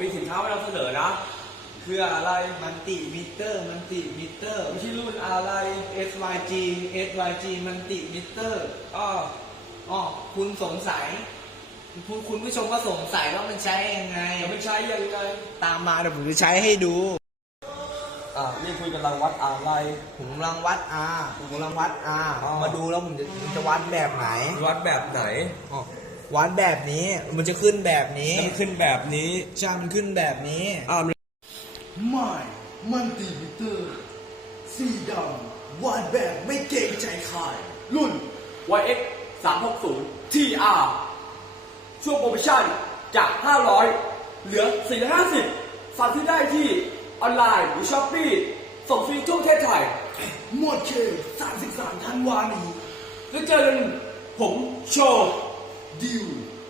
มีสินค้ามานำเสนอนะ คืออะไร มันติมิเตอร์ มันติมิเตอร์ ไม่ใช่รุ่นอะไร SYG SYG มันติมิเตอร์อ้ออ๋อคุณสงสัย คุณคุณผู้ชมก็สงสัยว่ามันใช้ยังไงมันใช้ยังไง ตามมาเดี๋ยวผมจะใช้ให้ดู อ่านี่คุณกำลังวัดอะไร ผมกำลังวัด R ผมกำลังวัด R อ๋อ มาดูแล้วผมจะผมจะวัดแบบไหน วัดแบบไหน อ๋อ วัดแบบนี้ มันจะขึ้นแบบนี้มันขึ้นแบบนี้ใช่มันขึ้นแบบนี้ อ่ามันไม่มันติมิเตอร์ สีดำวาดแบบไม่เกรงใจใครรุ่น YX 360 TR ช่วงโปรโมชั่นจาก 500 เหลือ 450 สั่งที่ได้ที่ออนไลน์หรือช้อปปี้ส่งฟรีทั่วประเทศไทย หมดเค33ธันวานี้แล้วเจอกันผมโชว์ deu